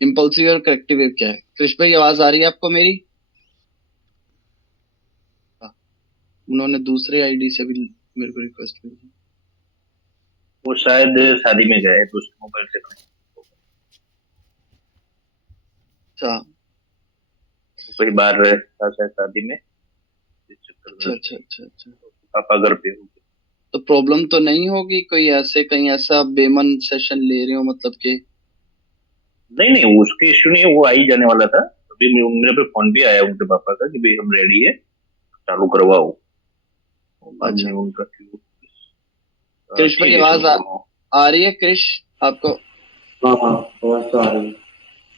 Impulsive और corrective wave क्या है? कृष्ण भाई आवाज आ रही है आपको मेरी? हाँ, उन्होंने दूसरे आईडी से भी मेरे को रिक्वेस्ट भेजी। वो शायद शादी में गए तो उसके मोबाइल से कनेक्ट। अच्छा कई बार रहता शायद शादी में, इस चक्कर में अच्छा उसके अच्छा अच्छा अच्छा। पापा घर पे हो गए। तो प्रॉब्लम तो नहीं होगी कोई ऐसे, कहीं ऐसा बेमन सेशन ले रहे हो मतलब कि? नहीं नहीं, उसके इश्यू नहीं है, वो आ ही जाने वाला था। अभी मेरे पे फोन भी आया उनके पापा का कि भाई हम रेडी है, चालू करवाओ। और बाद में अच्छा उनका क्यों। कृष्ण भाई ठीक है चलो आवाज दोनों। आ रही है कृष्ण आपको? हाँ हाँ, आवाज तो आ रही है।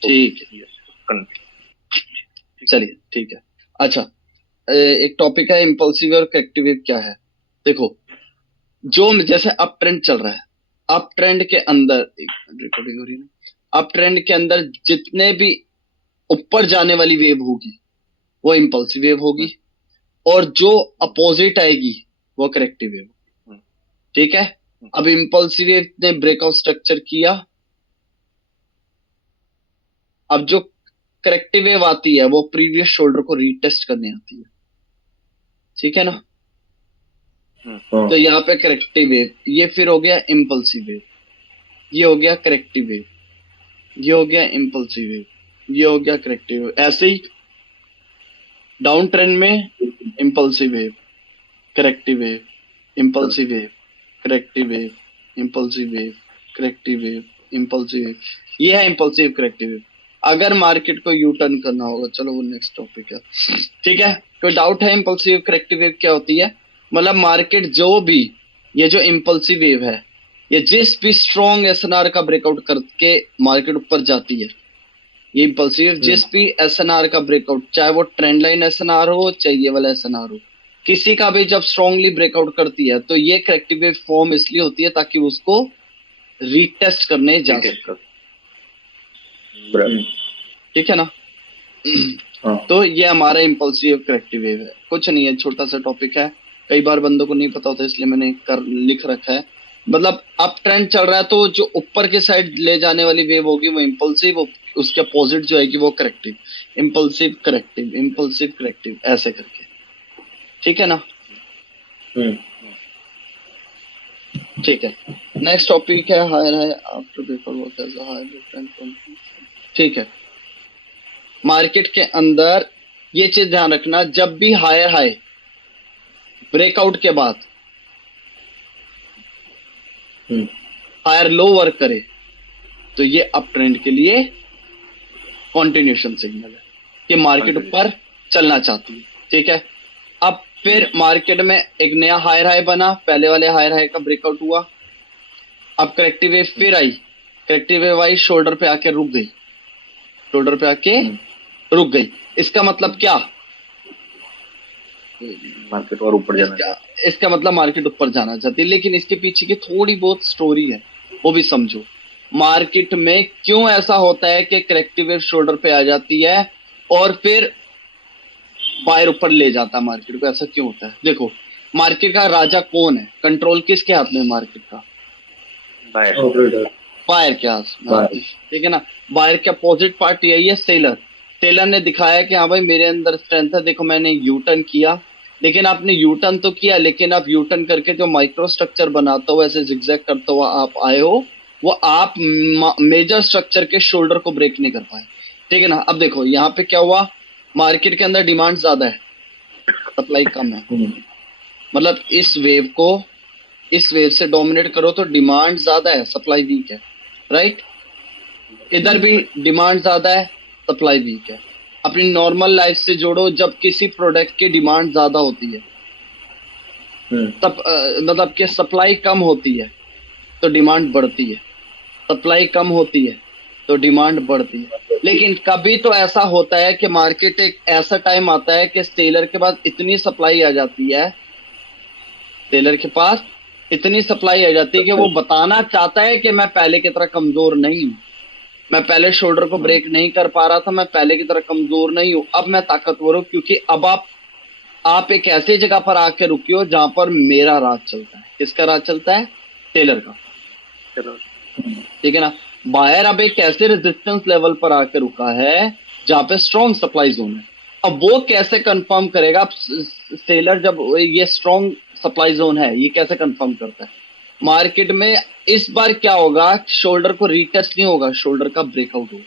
ठीक है, यस। ठीक है। चलिए ठीक है। अच्छा, एक टॉपिक है इम्पल्सिव और करेक्टिव वेव क्या है। देखो, जो जैसे अप ट्रेंड चल रहा है, अप ट्रेंड के अंदर एक रिकॉर्डिंग हो रही है ना, अप ट्रेंड के अंदर जितने भी ऊपर जाने वाली वेव होगी वो इम्पल्सिव वेव हम्म, होगी, और जो अपोजिट आएगी वो करेक्टिव वेव। हम्म, ठीक है। हम्म, अब इम्पल्सिव वेव ने ब्रेकआउट स्ट्रक्चर किया, अब जो करेक्टिव वेव आती है वो प्रीवियस शोल्डर को रीटेस्ट करने आती है। ठीक है ना? हम्म, हम्म, तो हाँ। यहाँ पे करेक्टिव वेव, ये फिर हो गया इम्पल्सिव वेव, ये हो गया करेक्टिव वेव, ये हो गया इम्पल्सिव वेव, ये हो गया करेक्टिव वेव। ऐसे ही डाउन ट्रेंड में impulsive wave, corrective wave, impulsive wave, corrective wave, impulsive wave, corrective wave, impulsive wave. ये है इम्पल्सिव करेक्टिव वेव। अगर मार्केट को यू टर्न करना होगा, चलो वो नेक्स्ट टॉपिक है। ठीक है, कोई डाउट है इम्पल्सिव करेक्टिव वेव क्या होती है? मतलब मार्केट जो भी, ये जो इम्पल्सिव वेव है, ये जिस भी स्ट्रॉन्ग एसएनआर का ब्रेकआउट करके मार्केट ऊपर जाती है, ये इम्पल्सिव हम्म। जिस भी एसएनआर का ब्रेकआउट, चाहे वो ट्रेंड लाइन एसएनआर हो चाहे ये वाला एसएनआर हो, किसी का भी जब स्ट्रांगली ब्रेकआउट करती है तो ये करेक्टिव वेव फॉर्म इसलिए होती है ताकि उसको रीटेस्ट करने जा ठीक है सके। सर। बराबर। हम्म। ठीक है ना? हाँ। तो ये हमारा इम्पल्सिव करेक्टिव वेव है, कुछ नहीं है, छोटा सा टॉपिक है। कई बार बंदों को नहीं पता होता इसलिए मैंने कर लिख रखा है। मतलब अप ट्रेंड चल रहा है तो जो ऊपर के साइड ले जाने वाली वेव होगी वो इम्पल्सिव, उसके अपोजिट जो आएगी वो corrective. Impulsive corrective, impulsive corrective, ऐसे करके। ठीक है ना? हम्म। ठीक है। नेक्स्ट टॉपिक है higher high after paper work as a high. ठीक है। मार्केट के अंदर ये चीज ध्यान रखना, जब भी हायर हाई ब्रेकआउट के बाद हम्म। हायर लो वर्क करे तो ये अप ट्रेंड के लिए कंटिन्यूशन सिग्नल है कि मार्केट कंटिन्यूशन। ऊपर चलना चाहती है। ठीक है। अब हम्म, फिर मार्केट में एक नया हायर हाई बना, पहले वाले हायर हाई का ब्रेकआउट हुआ, अब करेक्टिव वेव हम्म। फिर आई, करेक्टिव वेव आई शोल्डर पे आके रुक गई, शोल्डर पे आके हम्म। रुक गई। इसका मतलब क्या? मार्केट और ऊपर जाना इसका चाहती इसका मतलब मार्केट ऊपर जाना चाहती है, लेकिन इसके पीछे की थोड़ी बहुत स्टोरी है, वो भी समझो। मार्केट में क्यों ऐसा होता है कि करेक्टिव वेव शोल्डर पे आ जाती है और फिर बायर ऊपर ले जाता है मार्केट को? ऐसा क्यों होता है? देखो, मार्केट का राजा कौन है, कंट्रोल किसके हाथ में है मार्केट का? है। बाय। ऑपरेटर। बायर के हाथ बाय। में। ठीक है ना? बायर के अपोजिट पार्टी यही है सेलर। सेलर ने दिखाया कि हाँ भाई मेरे अंदर स्ट्रेंथ है, देखो मैंने यू टर्न किया। लेकिन आपने यू टर्न तो किया, लेकिन आप यू टर्न करके जो माइक्रो स्ट्रक्चर बनाता हुआ ऐसे जिगजैग करता हुआ आप आए हो, वो आप मेजर स्ट्रक्चर के शोल्डर को ब्रेक नहीं कर पाए। ठीक है ना? अब देखो यहाँ पे क्या हुआ, मार्केट के अंदर डिमांड ज्यादा है, सप्लाई कम है। हम्म। मतलब इस वेव से डोमिनेट करो तो डिमांड ज्यादा है, सप्लाई वीक है। राइट? इधर हम्म। भी डिमांड ज्यादा है, सप्लाई वीक है। अपनी नॉर्मल लाइफ से जोड़ो, जब किसी प्रोडक्ट की डिमांड ज्यादा होती है हम्म। तब मतलब कि सप्लाई कम होती है तो डिमांड बढ़ती है, सप्लाई कम होती है तो डिमांड बढ़ती है। लेकिन कभी तो ऐसा होता है कि मार्केट एक ऐसा टाइम आता है कि सेलर के पास इतनी सप्लाई आ जाती है, सेलर के पास इतनी सप्लाई आ जाती है कि वो बताना चाहता है कि मैं पहले की तरह कमजोर नहीं हूं, मैं पहले शोल्डर को हम्म, ब्रेक नहीं कर पा रहा था, मैं पहले की तरह कमजोर नहीं हूं, अब मैं ताकतवर हूं, क्योंकि अब आप एक ऐसी जगह पर आके रुके हो जहां पर मेरा राज चलता है। किसका राज चलता है? टेलर का। चलो। हम्म। ठीक है ना? बायर अब एक ऐसे रेजिस्टेंस लेवल पर आकर रुका है जहां पे स्ट्रॉन्ग सप्लाई जोन है। अब वो कैसे कंफर्म करेगा? अब सेलर जब ये स्ट्रॉन्ग सप्लाई जोन है, ये कैसे कंफर्म करता है? मार्केट में इस बार क्या होगा? शोल्डर को रीटेस्ट नहीं होगा, शोल्डर का ब्रेकआउट होगा।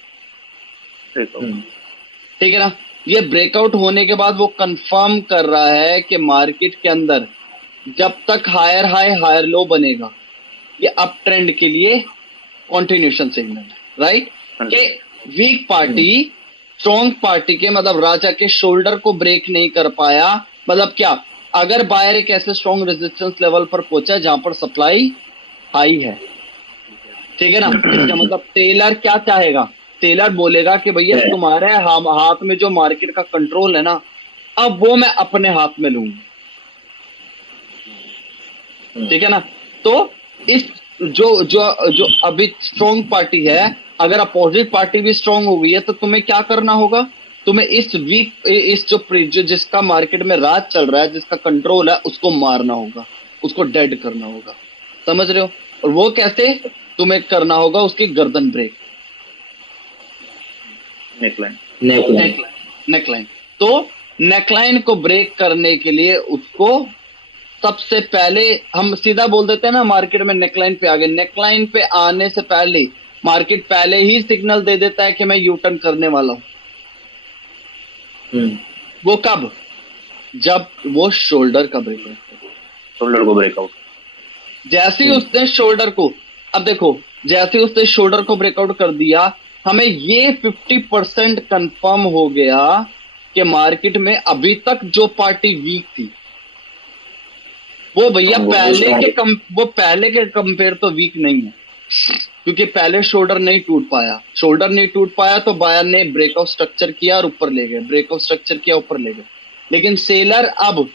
ठीक है ना? ये ब्रेकआउट होने के बाद वो कंफर्म कर रहा है कि मार्केट के अंदर जब तक हायर हाई हायर लो बनेगा, ये अप ट्रेंड के लिए कॉन्टिन्यूशन सिग्नल है, राइट? कि वीक पार्टी स्ट्रॉन्ग पार्टी के मतलब राजा के शोल्डर को ब्रेक नहीं कर पाया। मतलब क्या? अगर बायर एक ऐसे स्ट्रॉन्ग रेजिस्टेंस लेवल पर पहुंचा जहां पर सप्लाई हाई है, ठीक है ना? इसका मतलब टेलर क्या चाहेगा? टेलर बोलेगा कि भैया तुम्हारे हाथ में जो मार्केट का कंट्रोल है ना, अब वो मैं अपने हाथ में लूंगा। ठीक है ना? तो इस जो जो जो अभी स्ट्रॉन्ग पार्टी है, अगर अपोजिट पार्टी भी स्ट्रॉन्ग हो गई है तो तुम्हें क्या करना होगा? तुम्हें इस वीक इस जो जिसका मार्केट में राज चल रहा है, जिसका कंट्रोल है, उसको मारना होगा, उसको डेड करना होगा। समझ रहे हो? और वो कैसे तुम्हें करना होगा? उसकी गर्दन ब्रेक, नेकलाइन। नेकलाइन। तो नेकलाइन को ब्रेक करने के लिए उसको सबसे पहले हम सीधा बोल देते हैं ना, मार्केट में नेकलाइन पे आ गए। नेकलाइन पे आने से पहले मार्केट पहले ही सिग्नल दे देता है कि मैं यू टर्न करने वाला हूं। वो कब? जब वो शोल्डर का ब्रेकआउट, शोल्डर को ब्रेकआउट, जैसे ही उसने शोल्डर को, अब देखो, जैसे ही उसने शोल्डर को ब्रेकआउट कर दिया, हमें ये 50% कंफर्म हो गया कि मार्केट में अभी तक जो पार्टी वीक थी वो भैया पहले के कंपेयर तो वीक नहीं है, क्योंकि पहले शोल्डर नहीं टूट पाया तो बायर ने ब्रेकआउट स्ट्रक्चर किया और ऊपर ले गए, ब्रेकआउट स्ट्रक्चर किया, ऊपर ले गए। लेकिन सेलर अब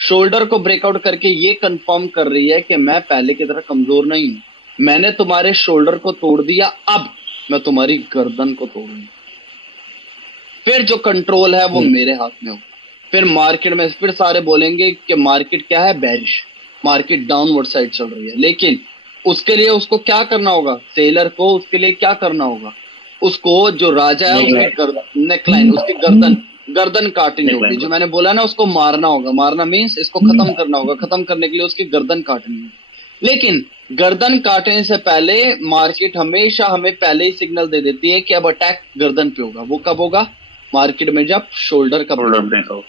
शोल्डर को ब्रेकआउट करके ये कंफर्म कर रही है कि मैं पहले की तरह कमजोर नहीं हूं, मैंने तुम्हारे शोल्डर को तोड़ दिया, अब मैं तुम्हारी गर्दन को तोड़ूंगा। फिर जो कंट्रोल है वो मेरे हाथ में होगा। फिर मार्केट में फिर सारे बोलेंगे कि मार्केट क्या है? बेरिश, मार्केट डाउनवर्ड साइड चल रही है। लेकिन उसके लिए उसको क्या करना होगा? सेलर को उसके लिए क्या करना होगा? उसको जो राजा है उसकी नेकलाइन, उसकी गर्दन काटनी होगी। जो मैंने बोला ना, उसको मारना होगा। मारना मीन्स इसको खत्म करना होगा। खत्म करने के लिए उसकी गर्दन काटनी होगी। लेकिन गर्दन काटने से पहले मार्केट हमेशा हमें पहले ही सिग्नल दे देती है कि अब अटैक गर्दन पे होगा। वो कब होगा? मार्केट में जब शोल्डर ब्रेकआउट,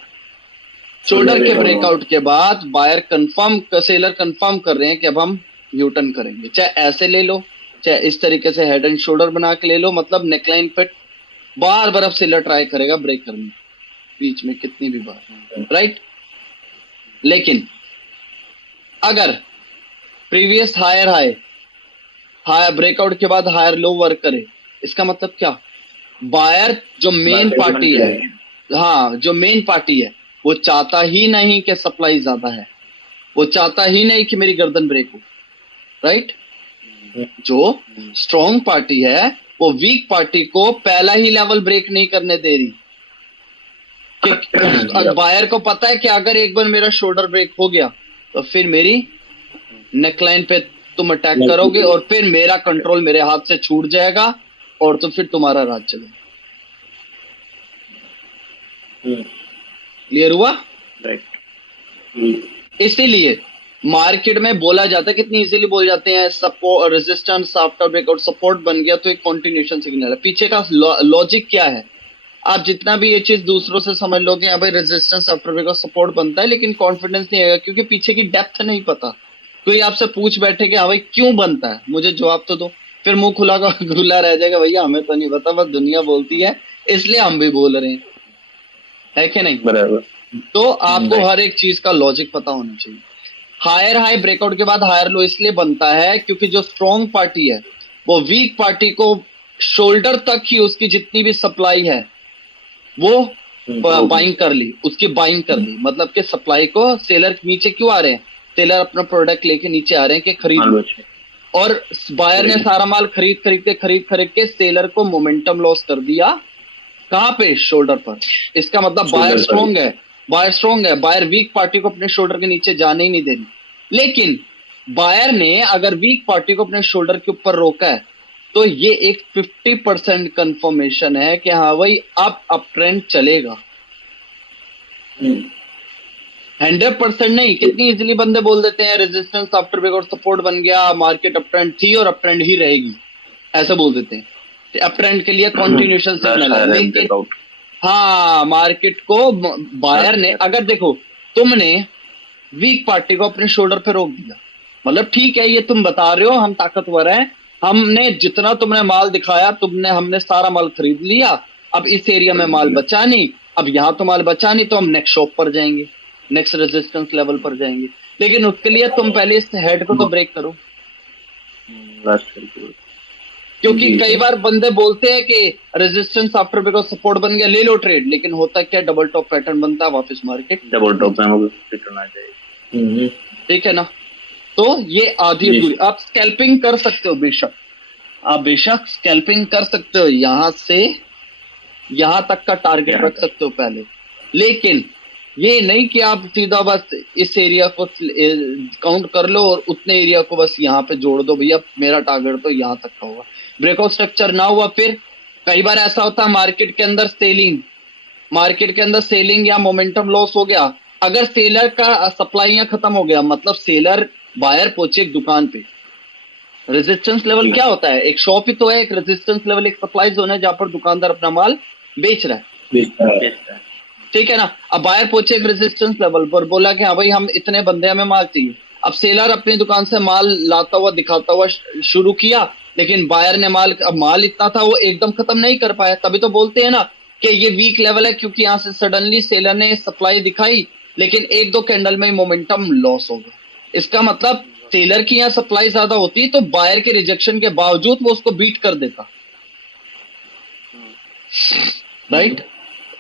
शोल्डर के ब्रेकआउट के बाद बायर सेलर कंफर्म कर रहे हैं कि अब हम यू टर्न करेंगे। चाहे ऐसे ले लो, चाहे इस तरीके से हेड एंड शोल्डर बना के ले लो। मतलब नेकलाइन पे बार बार अब सेलर ट्राई करेगा ब्रेक करने, बीच में कितनी भी बार, राइट? लेकिन अगर प्रीवियस हायर ब्रेकआउट के बाद हायर लो वर्क करे, इसका मतलब क्या? बायर जो मेन पार्टी है, हाँ, जो मेन पार्टी है, वो चाहता ही नहीं कि सप्लाई ज्यादा है, वो चाहता ही नहीं कि मेरी गर्दन ब्रेक हो, राइट? जो स्ट्रॉन्ग पार्टी है वो वीक पार्टी को पहला ही लेवल ब्रेक नहीं करने दे रही। कि बायर को पता है कि अगर एक बार मेरा शोल्डर ब्रेक हो गया तो फिर मेरी नेकलाइन पे तुम अटैक करोगे और फिर मेरा कंट्रोल मेरे हाथ से छूट जाएगा और तो फिर तुम्हारा राज चलेगा। क्लियर हुआ? इसीलिए मार्केट में बोला जाता है, कितनी इजीली बोल जाते हैं, support, resistance after breakout, support बन गया तो एक कंटिन्यूएशन सिग्नल है। पीछे का लॉजिक क्या है? आप जितना भी ये चीज दूसरों से समझ लोगे, हाँ भाई रेजिस्टेंस आफ्टर ब्रेकआउट सपोर्ट बनता है, लेकिन कॉन्फिडेंस नहीं आएगा क्योंकि पीछे की डेप्थ नहीं पता। कोई आपसे पूछ बैठे कि हाँ भाई क्यों बनता है, मुझे जवाब तो दो, फिर मुंह खुला रह जाएगा, भैया हमें तो नहीं पता, बस दुनिया बोलती है इसलिए हम भी बोल रहे हैं, है कि नहीं? बराबर। तो आपको हर एक चीज का लॉजिक पता होना चाहिए। हायर हाई ब्रेकआउट के बाद हायर लो इसलिए बनता है क्योंकि जो स्ट्रॉन्ग पार्टी है वो वीक पार्टी को शोल्डर तक ही उसकी जितनी भी सप्लाई है वो बाइंग कर ली, उसकी बाइंग कर ली। मतलब कि सप्लाई को सेलर नीचे क्यों आ रहे हैं? सेलर अपना प्रोडक्ट लेके नीचे आ रहे हैं कि खरीद, और बायर ने सारा माल खरीद के सेलर को मोमेंटम लॉस कर दिया। कहां पे? शोल्डर पर। इसका मतलब बायर स्ट्रॉन्ग है, बायर वीक पार्टी को अपने शोल्डर के नीचे जाने ही नहीं दे रही। लेकिन बायर ने अगर वीक पार्टी को अपने शोल्डर के ऊपर रोका है तो ये एक 50% कंफर्मेशन है कि हाँ भाई अब अप ट्रेंड चलेगा। 100% नहीं, कितनी इजीली बंदे बोल देते हैं रेजिस्टेंस आफ्टर ब्रेकआउट सपोर्ट बन गया, मार्केट अप ट्रेंड थी और अप ट्रेंड ही रहेगी, ऐसा बोल देते हैं। अप ट्रेंड के लिए कॉन्टिन्यूशन सिग्नल है, लेकिन ब्रेकआउट। हाँ मार्केट को बायर ने, अगर देखो तुमने वीक पार्टी को अपने शोल्डर पे रोक दिया, मतलब ठीक है ये तुम बता रहे हो हम ताकतवर हैं, हमने जितना तुमने माल दिखाया तुमने, हमने सारा माल खरीद लिया, अब इस एरिया में माल बचा नहीं, अब यहाँ तो माल बचा नहीं तो हम नेक्स्ट शॉप पर जाएंगे, नेक्स्ट रेजिस्टेंस लेवल पर जाएंगे, लेकिन उसके लिए तुम पहले इस हेड को तो ब्रेक करो। क्योंकि कई बार बंदे बोलते हैं कि रेजिस्टेंस आफ्टर ब्रेकआउट सपोर्ट बन गया ले लो ट्रेड, लेकिन होता क्या, डबल टॉप पैटर्न बनता है, वापस मार्केट डबल टॉप में रिटर्न आ जाएगी। ठीक है ना। तो ये आधी अधूरी, आप स्कैल्पिंग कर सकते हो बेशक, आप बेशक स्कैल्पिंग कर सकते हो, यहां से यहां तक का टारगेट रख सकते हो पहले, लेकिन ये नहीं कि आप सीधा बस इस एरिया को काउंट कर लो और उतने एरिया को बस यहाँ पे जोड़ दो, भैया मेरा टारगेट तो यहाँ तक का होगा, ब्रेकआउट स्ट्रक्चर ना हुआ फिर कई बार ऐसा होता है मार्केट के अंदर सेलिंग, मार्केट के अंदर सेलिंग या मोमेंटम लॉस हो गया, अगर सेलर का सप्लाई यहाँ खत्म हो गया, मतलब सेलर बायर पहुंचे एक दुकान पे, रेजिस्टेंस लेवल क्या होता है, एक शॉप ही तो है, एक रेजिस्टेंस लेवल एक सप्लाई जोन है जहां पर दुकानदार अपना माल बेच रहा है, ठीक है ना। अब बायर पहुंचे एक रेजिस्टेंस लेवल पर, बोला कि हाँ भाई हम इतने बंदे हमें माल चाहिए, अब सेलर अपनी दुकान से माल लाता हुआ दिखाता हुआ शुरू किया, लेकिन बायर ने माल, अब माल इतना था वो एकदम खत्म नहीं कर पाया, तभी तो बोलते हैं ना कि ये वीक लेवल है, क्योंकि यहाँ से सडनली सेलर ने सप्लाई दिखाई, लेकिन एक दो कैंडल में मोमेंटम लॉस हो गया, इसका मतलब सेलर की यहाँ सप्लाई ज्यादा होती तो बायर के रिजेक्शन के बावजूद वो उसको बीट कर देता, राइट,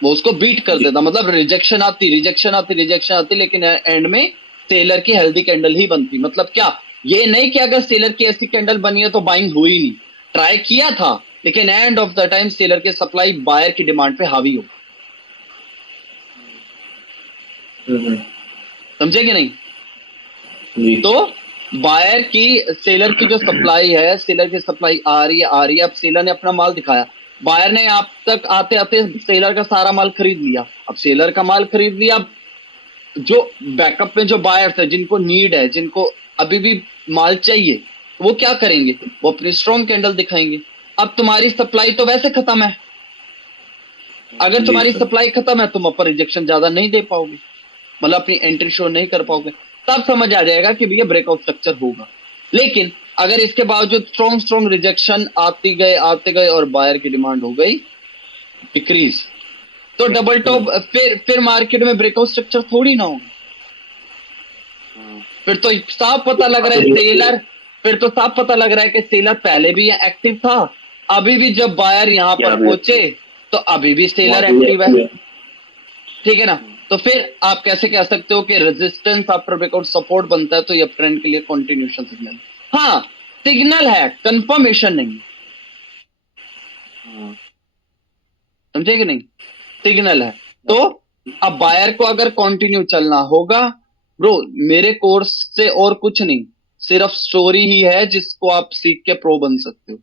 वो उसको बीट कर देता, मतलब रिजेक्शन आती, लेकिन एंड में सेलर की हेल्दी कैंडल ही बनती, मतलब क्या, ये नहीं कि अगर सेलर की ऐसी कैंडल बनी है तो बाइंग हुई नहीं, ट्राई किया था, लेकिन end of the time seller के सप्लाई बायर की डिमांड पे हावी हो, समझे कि नहीं। तो बायर की, सेलर की जो सप्लाई है, सेलर की सप्लाई आ रही है, अब सेलर ने अपना माल दिखाया, बायर ने आप तक आते आते सेलर का सारा माल खरीद लिया, अब सेलर का माल खरीद लिया, जो बैकअप में जो बायर्स है जिनको नीड है, जिनको अभी भी माल चाहिए, वो क्या करेंगे, वो अपनी स्ट्रॉन्ग कैंडल दिखाएंगे, अब तुम्हारी सप्लाई तो वैसे खत्म है, अगर तुम्हारी सप्लाई खत्म है तुम अपर रिजेक्शन ज्यादा नहीं दे पाओगे, मतलब अपनी एंट्री शो नहीं कर पाओगे, तब समझ आ जाएगा कि भैया ब्रेकआउट स्ट्रक्चर होगा, लेकिन अगर इसके बावजूद स्ट्रॉन्ग रिजेक्शन आते गए और बायर की डिमांड हो गई डिक्रीज, तो डबल टॉप फिर मार्केट में ब्रेकआउट स्ट्रक्चर थोड़ी ना होगा, फिर तो साफ पता लग रहा है सेलर, फिर तो साफ पता लग रहा है कि सेलर पहले भी एक्टिव था, अभी भी जब बायर यहाँ पर पहुंचे तो अभी भी सेलर एक्टिव है, ठीक है ना। तो फिर आप कैसे कह सकते हो कि रेजिस्टेंस आफ्टर ब्रेकआउट सपोर्ट बनता है तो ये ट्रेंड के लिए कंटिन्यूएशन सिग्नल, हाँ सिग्नल है, कंफर्मेशन नहीं, समझे कि नहीं, सिग्नल है। तो अब बायर को अगर कंटिन्यू चलना होगा, ब्रो मेरे कोर्स से और कुछ नहीं, सिर्फ स्टोरी ही है जिसको आप सीख के प्रो बन सकते हो,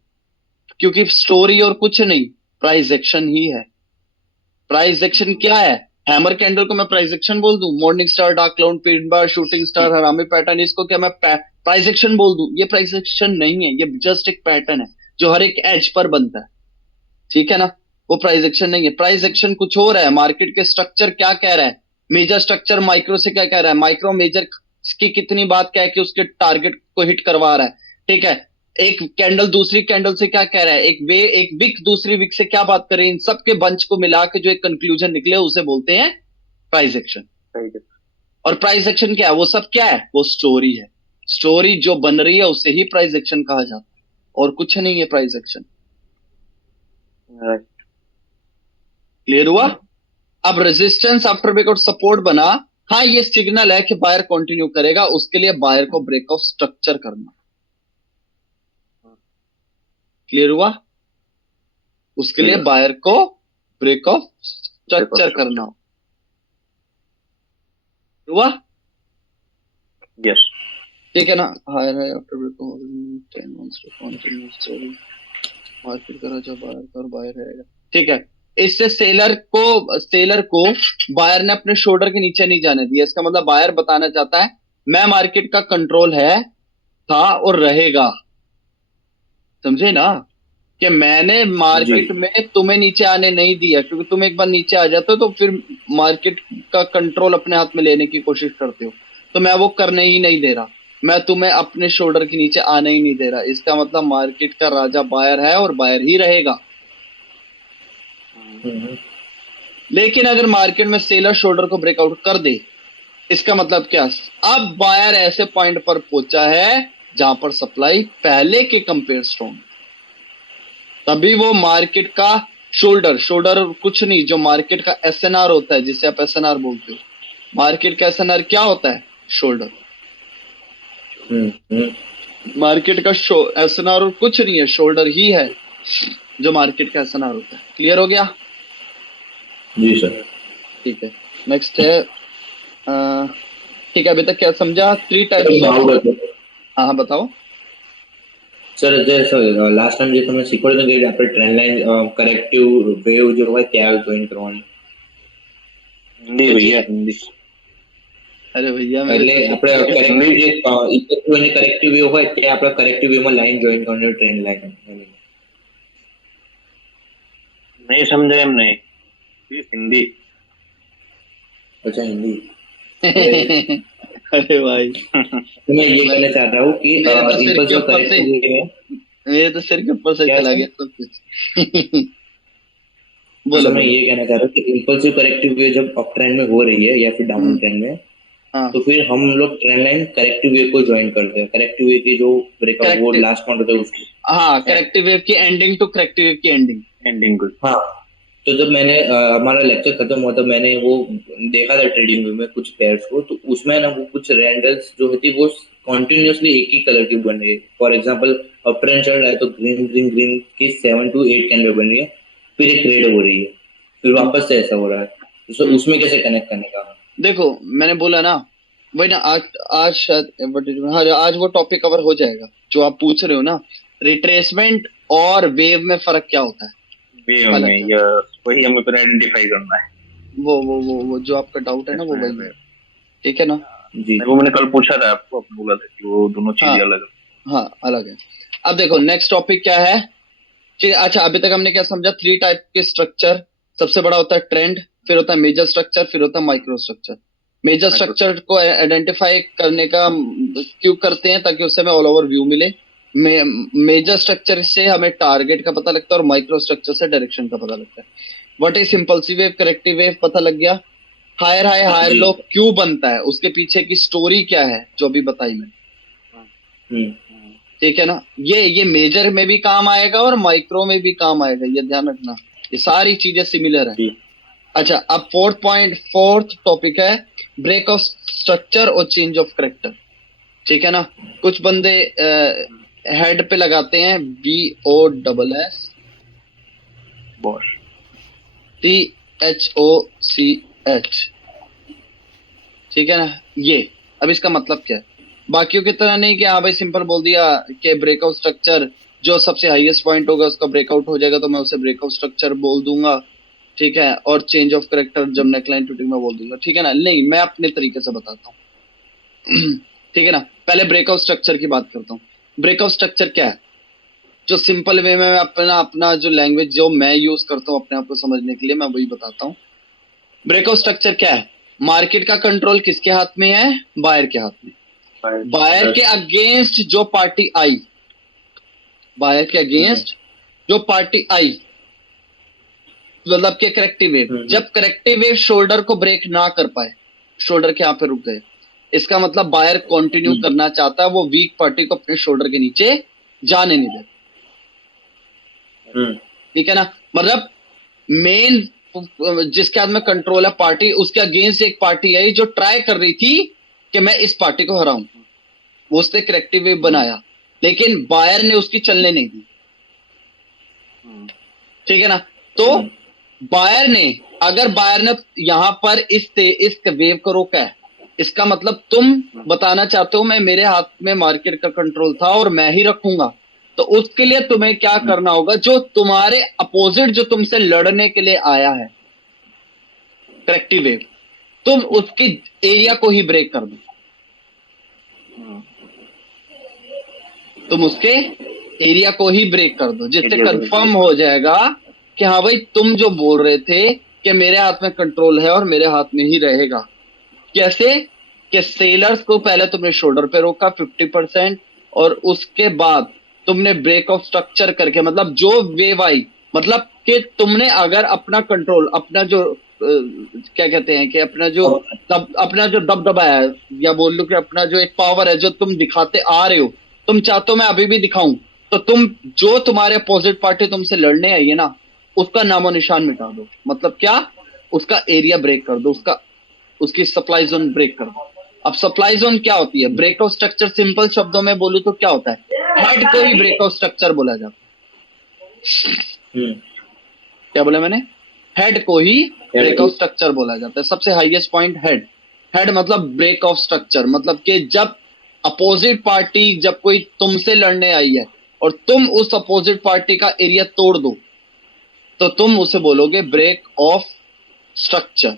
क्योंकि स्टोरी और कुछ नहीं, प्राइस एक्शन ही है। प्राइस एक्शन क्या है, हैमर कैंडल को मैं प्राइस एक्शन बोल दूं, morning star, dark cloud, pin bar, shooting star, हरामी पैटर्न, इसको क्या मैं प्राइस एक्शन बोल दूं, ये प्राइस एक्शन नहीं है, ये जस्ट एक पैटर्न है जो हर एक एज पर बनता है, ठीक है ना, वो प्राइस एक्शन नहीं है, प्राइस एक्शन कुछ और है, मार्केट के स्ट्रक्चर क्या कह रहा है, मेजर स्ट्रक्चर माइक्रो से क्या कह रहा है, माइक्रो मेजर की कितनी बात क्या है कि उसके टारगेट को हिट करवा रहा है, ठीक है, एक कैंडल दूसरी कैंडल से क्या कह रहा है, एक विक दूसरी विक से क्या बात कर रही है, इन सब के बंच को मिला के जो एक कंक्लूजन निकले उसे बोलते हैं प्राइस एक्शन। और प्राइस एक्शन क्या है, वो सब क्या है, वो स्टोरी है, स्टोरी जो बन रही है उसे ही प्राइस एक्शन कहा जाता है, और कुछ नहीं है प्राइस एक्शन, क्लियर हुआ। अब रेजिस्टेंस आफ्टर ब्रेकआउट सपोर्ट बना, हाँ ये सिग्नल है कि बायर कंटिन्यू करेगा, उसके लिए बायर को ब्रेक ऑफ स्ट्रक्चर करना, क्लियर हुआ, उसके लिए बायर को ब्रेक ऑफ स्ट्रक्चर करना हुआ, यस ठीक है ना। हायर है after break of 10 months to continue story, market का राजा बायर का और बायर रहेगा, ठीक है। इससे सेलर को बायर ने अपने शोल्डर के नीचे नहीं जाने दिया। इसका मतलब बायर बताना चाहता है मैं मार्केट का कंट्रोल है, था और रहेगा। समझे ना, कि मैंने जी मार्केट में तुम्हें नीचे आने नहीं दिया, क्योंकि तुम एक बार नीचे आ जाते हो तो फिर मार्केट का कंट्रोल अपने हाथ में लेने की कोशिश करते हो। तो मैं वो करने ही नहीं दे रहा, मैं तुम्हें अपने शोल्डर के नीचे आने ही नहीं दे रहा। इसका मतलब मार्केट का राजा बायर है और बायर ही रहेगा। हम्म, लेकिन अगर मार्केट में सेलर शोल्डर को ब्रेकआउट कर दे, इसका मतलब क्या, अब बायर ऐसे पॉइंट पर पहुंचा है जहां पर सप्लाई पहले के कंपेयर स्ट्रॉन्ग, तभी वो मार्केट का शोल्डर शोल्डर कुछ नहीं, जो मार्केट का एसएनआर होता है, जिसे आप एसएनआर बोलते हो, मार्केट का एसएनआर क्या होता है, शोल्डर। हम्म, मार्केट का एसएनआर और कुछ नहीं है, शोल्डर ही है जो मार्केट का एसएनआर होता है। क्लियर हो गया? जी सर। ठीक है, नेक्स्ट है। ठीक है, अभी तक क्या समझा? Three sir types of. Doubt है हाँ हाँ, बताओ। સર જે લાસ્ટ ટાઈમ જે તમે શીખવાડ્યું હતું કે આપણે ટ્રેન્ડ લાઈન કરેક્ટિવ વેવ जो હોય क्या જોઈન करवानी, हिंदी क्या भैया चीज? हिंदी अरे भैया, मेरे એટલે तो सिर આપણે पे કરેક્ટિવ हिंदी જે ઇફેક્ટિવ અને કરેક્ટિવ વેવ હોય તે આપણે કરેક્ટિવ વેવમાં લાઈન જોઈન કરવાની ટ્રેન્ડ લાઈન। नहीं समझे हम नहीं प्लीज हिंदी अच्छा हिंदी। अरे अरे भाई, तो मैं ये मैं कहना चाह रहा हूँ कि मेरे तो सिर इम्पल्स के जो ऊपर से करेक्टिव वे है मेरे तो सिर के ऊपर से क्या चला सर। गया सब कुछ। सर बोलो मैं बोलो। ये कहना चाह रहा हूँ कि इम्पल्सिव करेक्टिव वे जब अप ट्रेंड में हो रही है या फिर डाउन हम्म, ट्रेंड में, हाँ। तो फिर हम लोग ट्रेंड लाइन करेक्टिव वे को ज्वाइन करते हैं। करेक्टिव वे की जो ब्रेकआउट वो करेक्टिव, लास्ट पॉइंट होता है उसको। हाँ, करेक्टिव वेव की एंडिंग टू करेक्टिव वेव की एंडिंग। एंडिंग को हाँ, तो जब मैंने हमारा लेक्चर खत्म हुआ तब मैंने वो देखा था ट्रेडिंग व्यू में कुछ पेयर्स को, तो उसमें ना वो कुछ रैंडल्स जो होती वो कॉन्टिन्यूसली एक ही कलर की बन रही है। फॉर एग्जाम्पल अप ट्रेंड चल रहा है तो ग्रीन ग्रीन ग्रीन की 7 to 8 कैंडल बन रही है, फिर एक रेड हो रही है, फिर हम्म, वापस से ऐसा हो रहा है। तो हम्म। उसमें कैसे कनेक्ट करने का। देखो, मैंने बोला ना, वही ना, आज आज शायद advertisement, हाँ, आज वो टॉपिक कवर हो जाएगा जो आप पूछ रहे हो ना। रिट्रेसमेंट और वेव में फर्क क्या होता है, वे पता लग में जाए। यस वही हमें फिर आइडेंटिफाई करना है वो जो आपका डाउट है ना, वो इसमें वही है। ठीक है ना? जी नहीं वो मैंने कल पूछा था आपको आपने बोला था कि वो दोनों हाँ चीजें अलग हाँ, अलग है। अब देखो नेक्स्ट टॉपिक क्या है। ठीक है, अच्छा, अभी तक हमने क्या समझा? थ्री टाइप के स्ट्रक्चर। सबसे बड़ा होता है ट्रेंड, फिर होता है मेजर स्ट्रक्चर, फिर होता है micro structure. Major micro structure को आइडेंटिफाई करने का क्यों करते हैं, ताकि उससे हमें ऑल ओवर व्यू मिले। मेजर स्ट्रक्चर से हमें टारगेट का पता लगता है और माइक्रो स्ट्रक्चर से डायरेक्शन का पता लगता है। What is impulsive wave, corrective wave पता लग गया। हायर हाई हायर जी। लो क्यों बनता है, उसके पीछे की स्टोरी क्या है, जो भी बताई मैंने। हम्म। ठीक है ना? ये मेजर में भी काम आएगा और माइक्रो में भी काम आएगा, ये ध्यान रखना। ये सारी चीजें सिमिलर है। जी। अच्छा, अब फोर्थ टॉपिक है ब्रेक ऑफ स्ट्रक्चर और चेंज ऑफ करेक्टर। ठीक है ना? कुछ बंदे हेड पे लगाते हैं BOSS बॉस CHOCH। ठीक है ना? ये, अब इसका मतलब क्या है? बाकियों की तरह नहीं कि हाँ भाई सिंपल बोल दिया कि ब्रेकआउट स्ट्रक्चर जो सबसे हाईएस्ट पॉइंट होगा उसका ब्रेकआउट हो जाएगा तो मैं उसे ब्रेकआउट स्ट्रक्चर बोल दूंगा। ठीक है, और चेंज ऑफ करेक्टर जब नेकलाइन टूटिंग में बोल दूंगा। ठीक है ना? नहीं, मैं अपने तरीके से बताता हूँ। ठीक है ना? पहले ब्रेकआउट स्ट्रक्चर की बात करता हूँ। ब्रेकआउट स्ट्रक्चर क्या है, जो सिंपल वे में मैं अपना अपना जो लैंग्वेज जो मैं यूज करता हूँ अपने आप को समझने के लिए, मैं वही बताता हूँ। ब्रेकआउट स्ट्रक्चर क्या है? मार्केट का कंट्रोल किसके हाथ में है? बायर के हाथ में। बायर के अगेंस्ट जो पार्टी आई, बायर के हम्म, अगेंस्ट जो पार्टी आई, मतलब के करेक्टिव वेव, हम्म, जब करेक्टिव वेव शोल्डर को ब्रेक ना कर पाए, शोल्डर के यहाँ पे रुक गए, इसका मतलब बायर कंटिन्यू हम्म, करना चाहता है, वो वीक पार्टी को अपने शोल्डर के नीचे जाने नहीं देता। हम्म, ठीक है ना? मतलब मेन जिसके हाथ में कंट्रोल है पार्टी, उसके अगेंस्ट एक पार्टी आई जो ट्राई कर रही थी कि मैं इस पार्टी को हराऊं, वो उसने करेक्टिव वेव बनाया, लेकिन बायर ने उसकी चलने नहीं दी। ठीक है ना? तो हम्म, बायर ने, अगर बायर ने यहां पर इस वेव को रोका है, इसका मतलब तुम बताना चाहते हो मैं, मेरे हाथ में मार्केट का कंट्रोल था और मैं ही रखूंगा। तो उसके लिए तुम्हें क्या करना होगा, जो तुम्हारे अपोजिट जो तुमसे लड़ने के लिए आया है करेक्टिव वेव, तुम उसके एरिया को ही ब्रेक कर दो। तुम उसके एरिया को ही ब्रेक कर दो, जिससे Area को कंफर्म हो जाएगा कि हाँ भाई तुम जो बोल रहे थे कि मेरे हाथ में कंट्रोल है और मेरे हाथ में ही रहेगा। कैसे कि सेलर्स को पहले तुमने शोल्डर पे रोका 50%, और उसके बाद तुमने ब्रेक ऑफ स्ट्रक्चर करके, मतलब जो वेव आई, मतलब कि तुमने अगर अपना कंट्रोल, अपना जो क्या कहते हैं कि अपना जो दबदबा है, या बोल लो कि अपना जो एक पावर है जो तुम दिखाते आ रहे हो, तुम चाहते हो मैं अभी भी दिखाऊं, तो तुम जो तुम्हारे अपोजिट पार्टी तुमसे लड़ने आई है ना, उसका नामो निशान मिटा दो। मतलब क्या, उसका एरिया ब्रेक कर दो, उसकी सप्लाई जोन ब्रेक कर दो। अब सप्लाई जोन क्या होती है, ब्रेक ऑफ स्ट्रक्चर सिंपल शब्दों में बोलूं तो क्या होता है, हेड को ही ब्रेक ऑफ स्ट्रक्चर बोला जाता है। क्या बोला मैंने, हेड को ही ब्रेक ऑफ स्ट्रक्चर बोला जाता है। सबसे हाईएस्ट पॉइंट हेड मतलब ब्रेक ऑफ स्ट्रक्चर, मतलब कि जब अपोजिट पार्टी, जब कोई तुमसे लड़ने आई है और तुम उस अपोजिट पार्टी का एरिया तोड़ दो, तो तुम उसे बोलोगे ब्रेक ऑफ स्ट्रक्चर।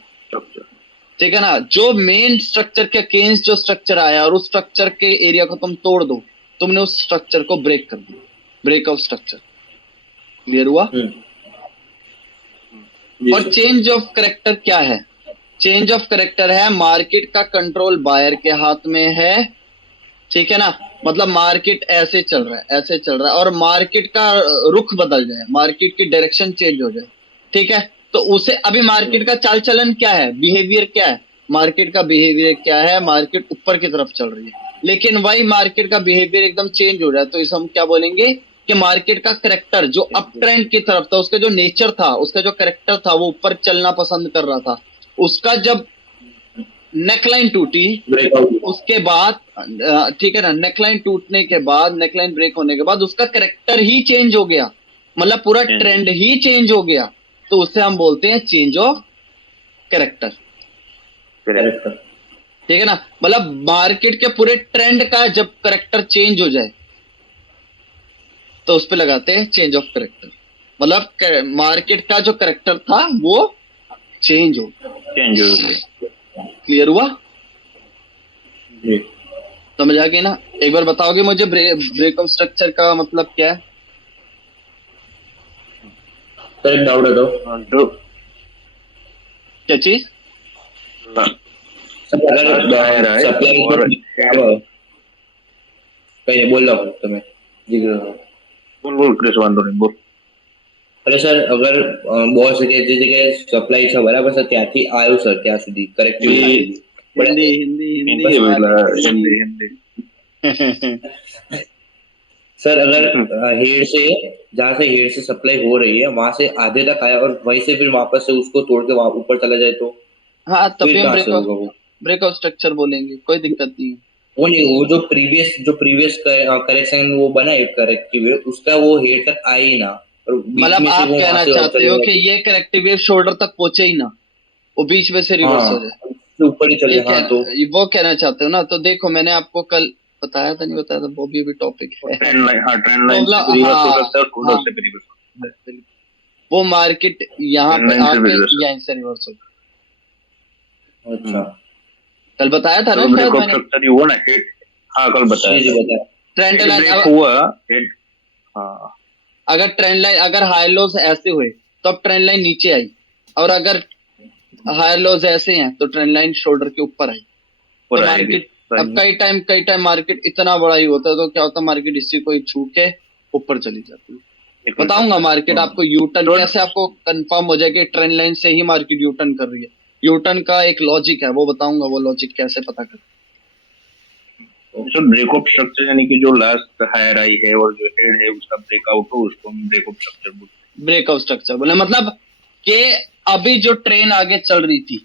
ठीक है ना, जो मेन स्ट्रक्चर के अगेंस्ट जो स्ट्रक्चर आया और उस स्ट्रक्चर के एरिया को तुम तोड़ दो, तुमने उस स्ट्रक्चर को ब्रेक कर दिया, ब्रेक ऑफ स्ट्रक्चर। क्लियर हुआ। और चेंज ऑफ करेक्टर क्या है, चेंज ऑफ करेक्टर है मार्केट का कंट्रोल बायर के हाथ में है। ठीक है ना, मतलब मार्केट ऐसे चल रहा है, ऐसे चल रहा है, और मार्केट का रुख बदल जाए, मार्केट की डायरेक्शन चेंज हो जाए। ठीक है, तो उसे अभी मार्केट का चाल चलन क्या है, बिहेवियर क्या है, मार्केट का बिहेवियर क्या है, मार्केट ऊपर की तरफ चल रही है, लेकिन वही मार्केट का बिहेवियर एकदम चेंज हो रहा है, तो इसे हम क्या बोलेंगे कि मार्केट का करेक्टर जो अप ट्रेंड की तरफ था, उसका जो नेचर था, उसका जो करेक्टर था, वो ऊपर चलना पसंद कर रहा था, उसका जब नेकलाइन टूटी उसके बाद, ठीक है ना, नेकलाइन टूटने के बाद, नेकलाइन ब्रेक होने के बाद उसका करेक्टर ही चेंज हो गया, मतलब पूरा ट्रेंड ही चेंज हो गया, तो उससे हम बोलते हैं चेंज ऑफ करेक्टर। ठीक है ना, मतलब मार्केट के पूरे ट्रेंड का जब करेक्टर चेंज हो जाए तो उस पे लगाते हैं चेंज ऑफ करेक्टर, मतलब मार्केट का जो करेक्टर था वो चेंज हो गया। क्लियर हुआ, समझ आ गया ना। एक बार बताओगे मुझे ब्रेक ऑफ स्ट्रक्चर का मतलब क्या है। सर एक डाउट है तो क्या चीज, सर अगर सप्लाई कहीं बोल रहा हूँ तुम्हें जी बोल क्रिस वांधो नहीं बोल। અરે સર અગર બોસ જે જગ્યાએ સપ્લાય છે બરાબર સર ત્યાંથી આવ્યું સર ત્યાં સુધી કરેક્ટિવ हिंदी हिंदी हिंदी हिंदी सर अगर हेड से जहाँ से हेड से सप्लाई हो रही है वहां से आधे तक आया और वहीं से फिर वापस से उसको तोड़ के वहां ऊपर चला जाए तो हाँ, तभी फिर हम कहाँ से होगा वो ब्रेक ऑफ स्ट्रक्चर बोलेंगे, कोई दिक्कत नहीं है। वो नहीं, वो जो प्रीवियस करेक्शन वो बना है करेक्टिव वेव उसका वो हेड तक आए ही ना, और बीच मतलब में से आप वो कहना वहां से चाहते हो कि ये करेक्टिव वेव शोल्डर तक पहुंचे ही ना, वो बीच में से रिवर्स हो जाए, उससे ऊपर ही चले। हाँ तो वो कहना चाहते हो ना। तो देखो मैंने आपको कल बताया था, नहीं बताया था, वो भी टॉपिक है। ट्रेंड लाइन, हाँ ट्रेंड लाइन प्रॉब्लम, से रिवर्स हो हाँ सकता है और उधर से भी रिवर्स हो सकता है। वो मार्केट यहाँ पे ट्रेंड लाइन से आके reverse हो। यहाँ से रिवर्स हो, अच्छा कल बताया था ना तो शायद ब्रेक ऑफ मैंने, स्ट्रक्चर हुआ ना हिट, हाँ कल बताया जी बताया ट्रेंड हिट लाइन ब्रेक हुआ हिट, हाँ अगर ट्रेंड लाइन, अगर हाई लोज ऐसे हुए तो अब ट्रेंड लाइन नीचे आई, और अगर हायर लोज ऐसे हैं तो ट्रेंड लाइन शोल्डर के ऊपर आई। तो ऊपर आएगी। मार्केट अब कई टाइम मार्केट इतना बड़ा ही होता है, तो क्या होता है मार्केट इसी को ही छू के ऊपर चली जाती है। बताऊंगा मार्केट आपको यूटर्न कैसे आपको कंफर्म हो जाए कि ट्रेंड लाइन से ही मार्केट यूटर्न कर रही है, यूटर्न का एक लॉजिक है, वो बताऊंगा, वो लॉजिक कैसे पता कर। तो ब्रेक ऑफ स्ट्रक्चर यानी कि जो लास्ट हायर आई है और जो हेड है उसका ब्रेकआउट हो उसको हम ब्रेक ऑफ स्ट्रक्चर बोलते हैं। ब्रेक ऑफ स्ट्रक्चर बोले मतलब कि अभी जो ट्रेन आगे चल रही थी,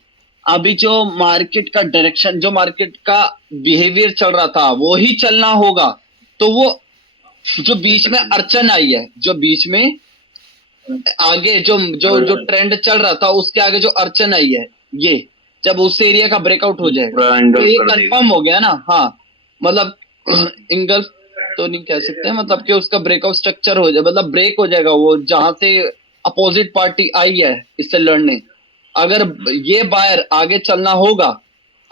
अभी जो मार्केट का डायरेक्शन, जो मार्केट का बिहेवियर चल रहा था वो ही चलना होगा, तो वो जो बीच में अड़चन आई है, जो बीच में आगे जो ट्रेंड चल रहा था उसके आगे जो अड़चन आई है, ये जब उस एरिया का ब्रेकआउट हो जाएगा तो ये कंफर्म हो गया ना। हाँ मतलब इंगल्फ तो नहीं कह सकते, मतलब कि उसका ब्रेकआउट स्ट्रक्चर हो जाए, मतलब ब्रेक हो जाएगा वो जहां से अपोजिट पार्टी आई है इससे लड़ने। अगर ये बायर आगे चलना होगा,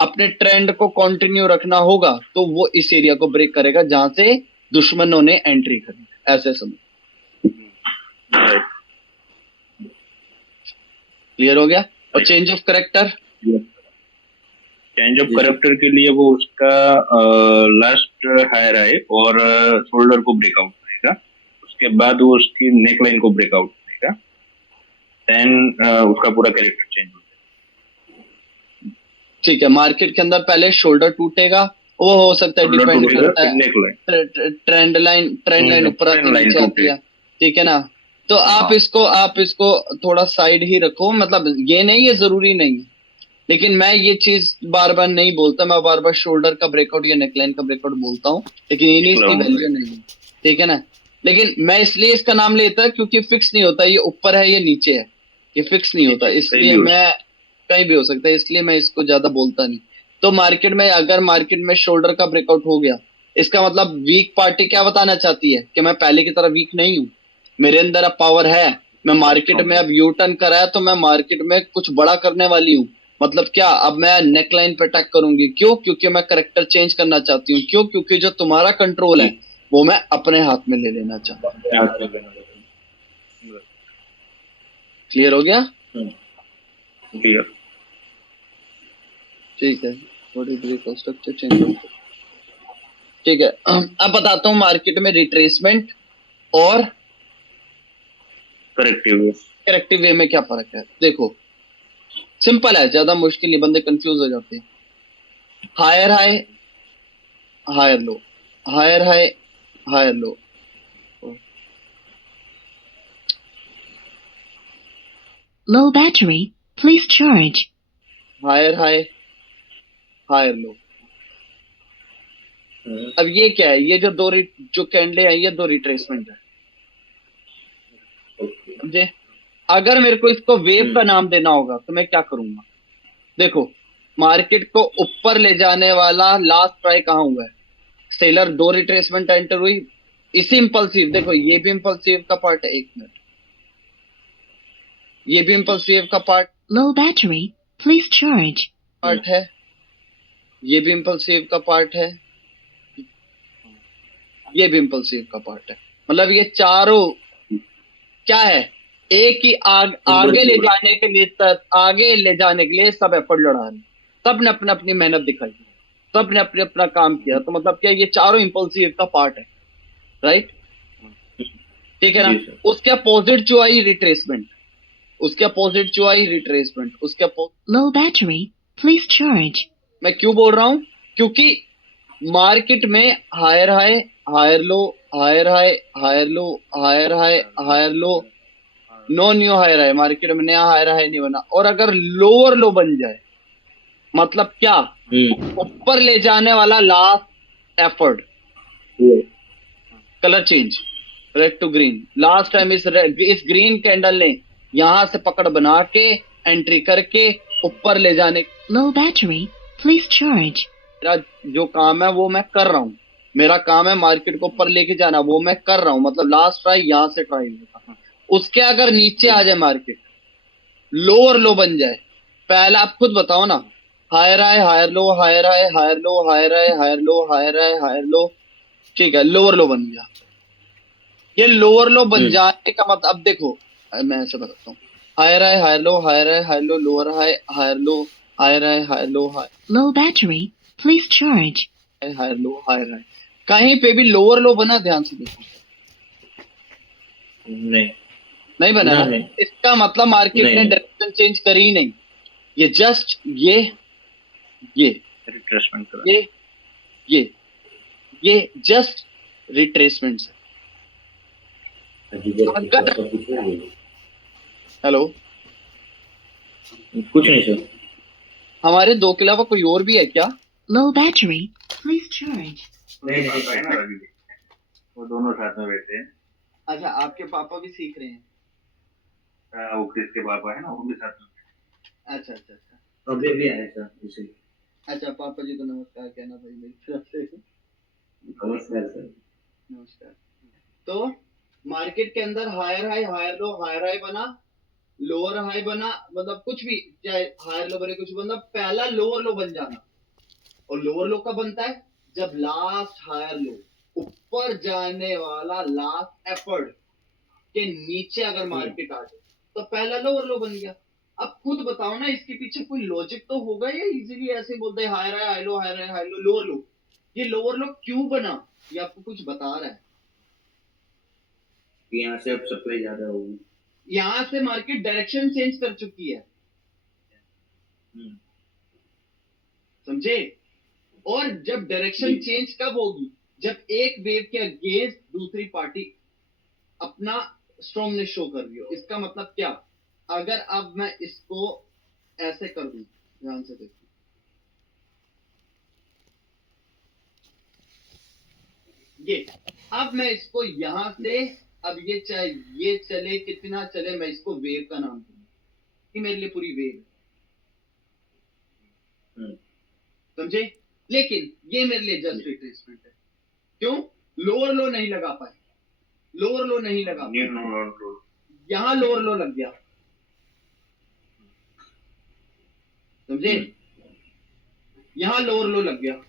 अपने ट्रेंड को कंटिन्यू रखना होगा, तो वो इस एरिया को ब्रेक करेगा जहां से दुश्मनों ने एंट्री करी, ऐसे समझ। क्लियर हो गया? और change of character, change of character के लिए वो उसका लास्ट हायर आए और शोल्डर को ब्रेकआउट करेगा, उसके बाद वो उसकी नेक लाइन को ब्रेकआउट करेगा, देन उसका पूरा कैरेक्टर चेंज हो ठीक है। मार्केट के अंदर पहले शोल्डर टूटेगा, वो हो सकता है, जाएगा, शोल्डर डिपेंड टूटेगा करता फिर है, नेक लाइन, ट्रेंड लाइन ऊपर आती ट्रेंड लाइन नीचे आती टूटे। है, ठीक है ना? तो आप इसको थोड़ा साइड ही रखो, मतलब ये नहीं, ये जरूरी नहीं है, लेकिन मैं ये चीज बार बार नहीं बोलता, मैं बार बार शोल्डर का ब्रेकआउट या नेकलाइन का ब्रेकआउट बोलता हूँ, लेकिन ये नहीं, इसकी वैल्यू नहीं है, ठीक है ना? लेकिन मैं इसलिए इसका नाम लेता क्योंकि फिक्स नहीं होता, ये ऊपर है ये नीचे है, ये फिक्स नहीं होता, इसलिए मैं कहीं भी हो सकता है, इसलिए मैं इसको ज्यादा बोलता नहीं। तो मार्केट में, अगर मार्केट में शोल्डर का ब्रेकआउट हो गया, इसका मतलब वीक पार्टी क्या बताना चाहती है कि मैं पहले की तरह वीक नहीं हूं, मेरे अंदर अब पावर है, मैं मार्केट में अब यू टर्न कराया तो मैं मार्केट में कुछ बड़ा करने वाली हूँ। मतलब क्या, अब मैं नेकलाइन पे अटैक करूंगी, क्यों? क्योंकि मैं करेक्टर चेंज करना चाहती हूँ, क्यों? क्योंकि जो तुम्हारा कंट्रोल है वो मैं अपने हाथ में ले लेना चाहती हूँ। क्लियर हो गया? क्लियर। ठीक है, स्ट्रक्चर चेंज हो, ठीक है। अब बताता हूँ मार्केट में रिट्रेसमेंट और करेक्टिव, करेक्टिव वे में क्या फर्क है। देखो, सिंपल है, ज्यादा मुश्किल नहीं, बंदे कंफ्यूज हो जाते हैं। Higher high, higher low, higher high, higher low, Low battery, please charge. Higher high, higher low. अब ये क्या है? ये जो कैंडले हैं, ये दो रिट्रेसमेंट है, समझे? अगर मेरे को इसको वेव का नाम देना होगा तो मैं क्या करूंगा? देखो, मार्केट को ऊपर ले जाने वाला लास्ट ट्राई कहाँ हुआ है? सेलर दो रिट्रेसमेंट एंटर हुई, इसी इंपल्सिव, देखो ये भी इंपल्सिव का पार्ट है, एक मिनट, ये भी इंपल्सिव का Low battery, please charge. Part है, ये भी इंपल्सिव का पार्ट है, ये भी इंपल्सिव का पार्ट है। मतलब ये चारों क्या है? एक ही आगे ले जाने के लिए, आगे ले जाने के लिए सब एफर्ट लड़ा रहे, सब ने अपने अपनी मेहनत दिखाई, सब ने अपने अपना काम किया, तो मतलब क्या, ये चारों इंपल्सिव का पार्ट है, राइट? ठीक है ना? उसके अपोजिट जो आई रिट्रेसमेंट, उसके अपोजिट जो आई रिट्रेसमेंट, उसके Low battery, please charge. मैं क्यों बोल रहा हूं? क्योंकि मार्केट में higher high, higher low, higher high, higher low, higher high, higher low, no new higher high, market में नया हायर हाई नहीं बना। और अगर लोअर लो बन जाए, मतलब क्या, ऊपर ले जाने वाला last effort, colour change, red to green, last time इस ग्रीन कैंडल ने यहां से पकड़ बना के एंट्री करके ऊपर ले जाने, Low battery, please charge. मेरा जो काम है वो मैं कर रहा हूँ, मेरा काम है मार्केट को ऊपर लेके जाना, वो मैं कर रहा हूँ, मतलब लास्ट ट्राई यहां से ट्राई होगा। उसके अगर नीचे आ जाए मार्केट, लोअर लो बन जाए, पहला आप खुद बताओ ना, higher high, higher low, higher high, higher low, higher high, higher low, higher high, higher लो, ठीक है, लोअर लो बन गया। ये लोअर लो बन जाने का मतलब, अब देखो, मैं ऐसे बताता हूँ, higher high, higher low, higher high, higher low, lower high, higher low, higher high, higher low, Low battery, please charge. Higher low, higher high, कहीं पे भी लोअर लो बना? ध्यान से देखो, नहीं नहीं बना ना? नहीं इसका मतलब मार्केट ने नहीं डायरेक्शन चेंज करी ही नहीं, ये जस्ट ये रिट्रेसमेंट करा। ये ये जस्ट रिट्रेसमेंट है। अगर, हेलो, कुछ नहीं सर। हमारे दो के अलावा कोई और भी है क्या? Low battery, please charge. नहीं, वो दोनों साथ में बैठे हैं। अच्छा, आपके पापा भी सीख रहे हैं? वो क्रिस के पापा है ना, वो भी साथ में। अच्छा अच्छा अच्छा, अभी अभी आया सर इसी। अच्छा पापा जी को नमस्कार कहना भाई मेरी तरफ से। नमस्कार सर। नमस्कार। तो मार्केट के अंदर हायर हाई बना, लोअर हाई बना, मतलब कुछ भी, चाहे हायर लो बने कुछ बना, पहला लोअर लो बन जाना। और लोअर लो कब बनता है? जब लास्ट हायर लो, ऊपर जाने वाला लास्ट एफर्ट के नीचे अगर मार्केट आ जाए तो पहला लोअर लो बन गया। अब खुद बताओ ना, इसके पीछे कोई लॉजिक तो होगा, या इजीली ऐसे बोलते हैं higher high low, higher high low, lower low. ये लोअर लो क्यों बना, ये आपको कुछ बता रहा है? कि यहाँ से अब सप्लाई ज्यादा होगी। यहां से मार्केट डायरेक्शन चेंज कर चुकी है, हम्म, समझे? और जब डायरेक्शन जी। चेंज कब होगी? जब एक वेव के अगेंस्ट दूसरी पार्टी अपना स्ट्रॉन्गनेस शो कर रही हो। इसका मतलब क्या? अगर अब मैं इसको ऐसे कर दूं, ध्यान से देखो, ये, अब मैं इसको यहां से, अब ये चाहे ये चले कितना चले, मैं इसको वेव का नाम दूंगा कि मेरे लिए पूरी वेव है, हम्म, समझे? लेकिन ये मेरे लिए जस्ट रिट्रेसमेंट है। क्यों? लोअर लो नहीं लगा पाए, लोअर लो नहीं लगा न्यू पाए, लो। यहां लोअर लो लग गया, समझे? यहां लोअर लो लग गया।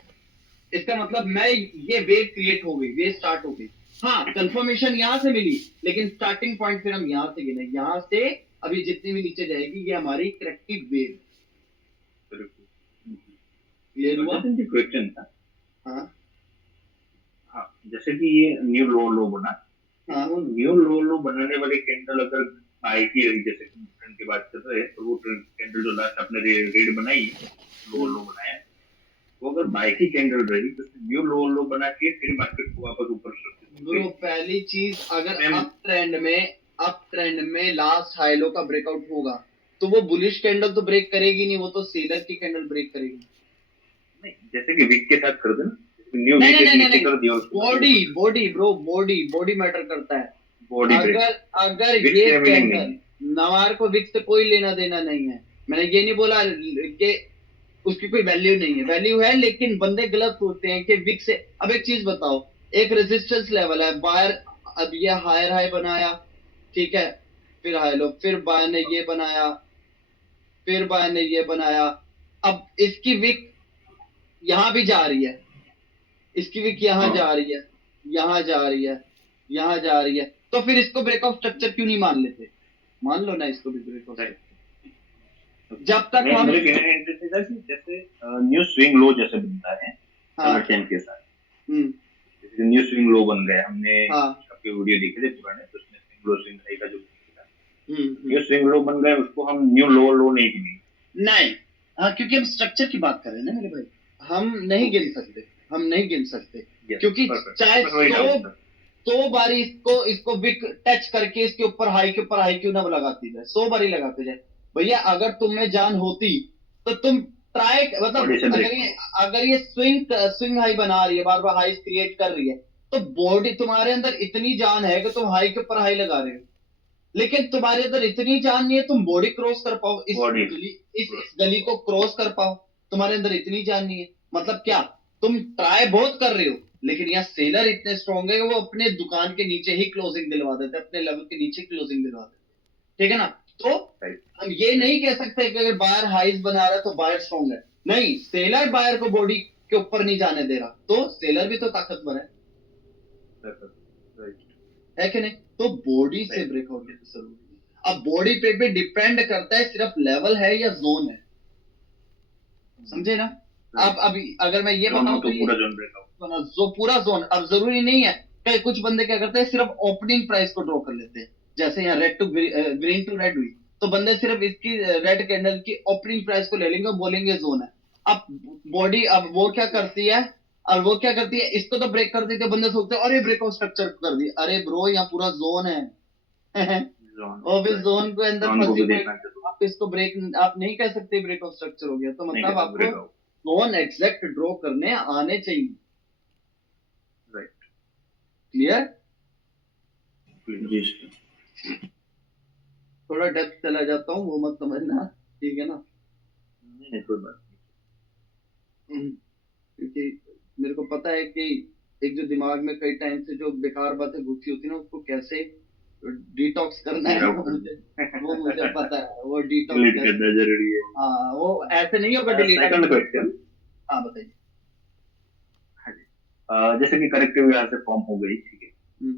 इसका मतलब मैं, ये वेव क्रिएट हो गई, वेव स्टार्ट हो गई। हाँ, कंफर्मेशन यहां से मिली, लेकिन स्टार्टिंग पॉइंट फिर हम यहां से गिने, यहां से अभी जितनी भी नीचे जाएगी ये हमारी करेक्टिव वेव। क्लियर हुआ? क्वेश्चन था। हाँ हाँ, जैसे कि ये न्यू लो बना, हाँ वो न्यू लो बनाने वाली कैंडल अगर बाई की रही, जैसे ट्रेंड की बात कर रहे हैं, तो वो कैंडल जो लास्ट आपने रेड बनाई है, लो बनाया, वो अगर बाई की कैंडल रही तो न्यू लो बना के फिर मार्केट को वापस ऊपर ब्रो, पहली चीज, अगर मैम, अप ट्रेंड में लास्ट हाई लो का ब्रेकआउट होगा तो वो बुलिश कैंडल तो ब्रेक करेगी नहीं, वो तो सेलर की कैंडल ब्रेक करेगी। नहीं, जैसे कि वीक के साथ कर देना, न्यू नहीं वीक नहीं एक नहीं नहीं नीचे नहीं, कर दिया उसको, body body bro, body body matter करता है। बॉडी ब्रेक, अगर अगर विक्स ये के मीनिंग नहीं कैंडल, है। नवार को विक्स से कोई लेना देना नहीं है, मैंने ये नहीं बोला कि उसकी कोई वैल्यू नहीं है, वैल्यू है, लेकिन बंदे गलत सोचते हैं कि विक्स से। अब एक चीज बताओ, एक रेजिस्टेंस लेवल है, बायर, अब ये हायर हाई बनाया, ठीक है, फिर हाई लो, फिर बायर ने ये बनाया, फिर बायर ने ये बनाया, अब इसकी विक यहां भी जा रही है, इसकी विक यहां हाँ, जा रही है, यहां जा रही है, यहां जा रही है, तो फिर इसको ब्रेकआउट स्ट्रक्चर क्यों नहीं मान लेते? मान लो ना इसको भी ब्रेकआउट राइट। स्ट्रक्चर, जब तक हम। मेरे कहने का इंटरेस्ट था कि जैसे न्यू स्विंग लो जैसे बनता है हाँ, कलर चेन के साथ, हम्म, जैसे न्यू स्विंग लो बन गया, हमने हाँ, आपके वीडियो देखे थे पुराने, तो उसमें स्विंग लो स्विंग हाई का जो था, न्यू हम्म, स्विंग लो बन गए, उसको हम न्यू लो नहीं गिनेंगे। नहीं, हाँ, क्योंकि हम स्ट्रक्चर की बात कर रहे हैं ना मेरे भाई, हम नहीं गिन सकते, हम नहीं गिन सकते, यस, क्योंकि परफेक्ट, चाहे बस वही डाउट था। 100 बारी इसको इसको विक टच करके इसके ऊपर हाई क्यों ना लगाती जाए, 100 बारी लगाते जाए। भैया, अगर तुम में जान होती तो तुम ट्राई, मतलब बॉडी से ब्रेक, अगर ये स्विंग स्विंग हाई बना रही है, बार बार हाई क्रिएट कर रही है, तो बॉडी तुम्हारे अंदर इतनी जान है कि तुम हाई के ऊपर हाई लगा रहे हो, लेकिन तुम्हारे अंदर इतनी जान नहीं है तुम बॉडी क्रॉस कर पाओ, बॉडी इस गली को क्रॉस कर पाओ, तुम्हारे अंदर इतनी जान नहीं है। मतलब क्या, तुम ट्राई बहुत कर रहे हो, लेकिन यहाँ सेलर इतने स्ट्रॉन्ग है कि वो अपने दुकान के नीचे ही क्लोजिंग दिलवा देते, अपने लेवल के नीचे क्लोजिंग दिलवा देते, ठीक है ना? तो राइट, हम ये नहीं कह सकते कि अगर बायर हाइज बना रहा है तो बायर स्ट्रॉन्ग है, नहीं, सेलर बायर को बॉडी के ऊपर नहीं जाने दे रहा, तो सेलर भी तो ताकतवर राइट, है कि नहीं? तो बॉडी से राइट, ब्रेकआउट जरूरी है। अब बॉडी पे भी डिपेंड करता है, सिर्फ लेवल है या जोन है, समझे ना? अब अभी अगर मैं ये जोन हो बताऊं तो तो ये पूरा जोन ब्रेकआउट। जो पूरा जोन, अब जरूरी नहीं है, कई कुछ बंदे क्या करते हैं, सिर्फ ओपनिंग प्राइस को ड्रॉ कर लेते हैं, जैसे यहाँ red to green to red हुई, तो बंदे सिर्फ इसकी रेड कैंडल की ओपनिंग प्राइस को ले लेंगे और बोलेंगे जोन है। अब बॉडी, अब वो क्या करती है, और वो क्या करती है, इसको तो ब्रेक कर देती है, बंदे सोचते हैं अरे ब्रेकआउट स्ट्रक्चर कर दी, अरे ब्रो यहाँ पूरा जोन है। जोन, और इस राइट, जोन को अंदर जोन को फंसी भी हुई, देखना चाहिए, आप इसको ब्रेक, आप नहीं कह सकते ब्रेक ऑफ स्ट्रक्चर हो गया, तो नहीं मतलब कहते आपको ब्रेकआउट, जोन एग्जैक्ट ड्रॉ करने आने चाहिए। Right, clear? जी सर। थोड़ा डेप्थ चला जाता हूँ, वो मत समझना, ठीक है ना? नहीं कोई बात क्योंकि मेरे को पता है कि एक जो दिमाग में कई टाइम से जो बेकार बातें घुसी होती है ना, उसको कैसे डिटॉक्स करना है वो मुझे पता है, वो डिटॉक्स डिलीट करना जरूरी है। हाँ, वो ऐसे नहीं होगा डिलीट। सेकंड क्वेश्चन, हाँ बताइए। जैसे कि करेक्टिव यहाँ से फॉर्म हो गई, ठीक है। हम्म,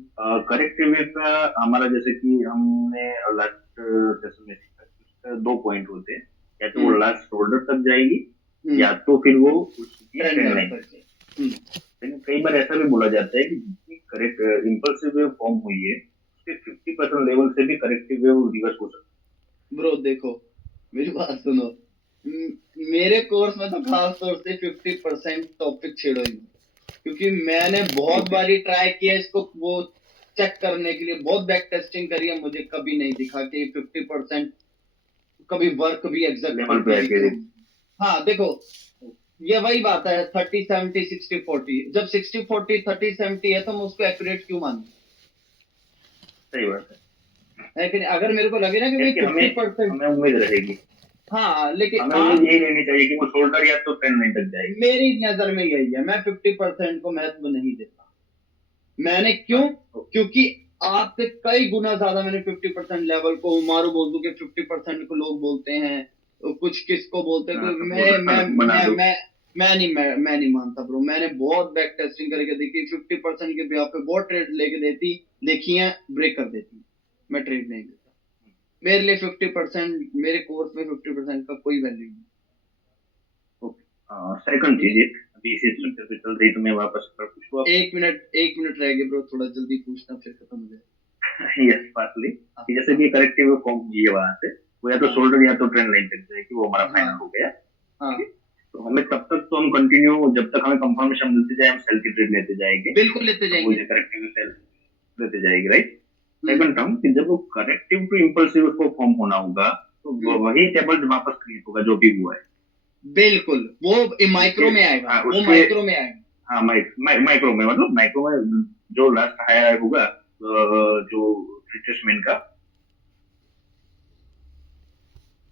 करेक्टिव का हमारा जैसे कि हमने लास्ट सेशन में सीखा कि उसका 2 पॉइंट होते हैं, या तो वो लास्ट शोल्डर तक जाएगी या तो फिर वो उसकी ट्रेंड ट्रेंड लाइन लाइन। पर से। हम्म, लेकिन कई बार ऐसा भी बोला जाता है कि जितनी करेक्ट इम्पल्सिव वेव फॉर्म हुई है उसके 50% लेवल से भी करेक्टिव वेव रिवर्स हो सकती ब्रो देखो, मेरी बात सुनो। म- मेरे कोर्स में तो खास तौर से 50% टॉपिक छेड़ो ही मत। क्योंकि मैंने बहुत बारी ट्राई किया इसको, वो चेक करने के लिए बहुत बैक टेस्टिंग करी है, मुझे कभी नहीं दिखा कि 50% कभी वर्क भी लेवल पे आके। एग्जैक्ट। हाँ देखो, ये वही बात है 30-70-60-40। जब 60-40 30-70 है तो मैं उसको एक्यूरेट क्यों मानूं? सही बात है, लेकिन अगर मेरे को लगे ना कि भाई क्योंकि हमें 50%। हमें उम्मीद रहेगी, हाँ लेकिन हमें आप, उम्मीद यही रहनी चाहिए कि वो शोल्डर या तो ट्रेंड लाइन तक जाएगी। मेरी नजर में यही है, मैं 50% को महत्व नहीं देता। मैंने क्यों? क्योंकि आपसे कई गुना ज्यादा मैंने 50% लेवल को मारू बोल दूं कि 50% को लोग बोलते हैं, कुछ किसको बोलते हैं, हाँ, कोई तो बना दो। मैं नहीं मानता ब्रो। मैंने बहुत बैक टेस्टिंग करके देखी, 50% के ब्याह पे बहुत ट्रेड लेके देती देखी है, ब्रेक कर देती। मैं ट्रेड नहीं देता। मेरे लिए 50%, मेरे कोर्स में 50% का कोई वैल्यू नहीं। सेकंड चीज, अभी इसी स्ट्रक्चर पे चल रही तो मैं वापस पर पूछूं आप। एक मिनट रह गए ब्रो, थोड़ा जल्दी पूछना फिर खत्म हो जाए। यस फास्टली, कि जैसे कि करेक्टिव फॉर्म हुई है वहां से, वो या तो शोल्डर या तो ट्रेंड लाइन तक जाएगी, वो हमारा फाइनल हो गया। हाँ तो हमें तब तक तो हम कंटिन्यू, जब तक हमें कंफर्मेशन मिलती जाए, हम सेल की ट्रेड लेते जाएंगे। बिल्कुल लेते वो जाएंगे। जो करेक्टिव सेल लेते जाएगी, राइट। सेकंड टर्म, कि जब वो करेक्टिव टू इम्पल्सिव को फॉर्म होना होगा तो वही टेबल वापस क्रिएट होगा जो भी हुआ है। बिल्कुल, वो माइक्रो में आएगा, हाँ, वो उसके माइक्रो में आएगा। हाँ माइक्रो में, मतलब माइक्रो में जो लास्ट हायर होगा जो रिट्रेसमेंट का,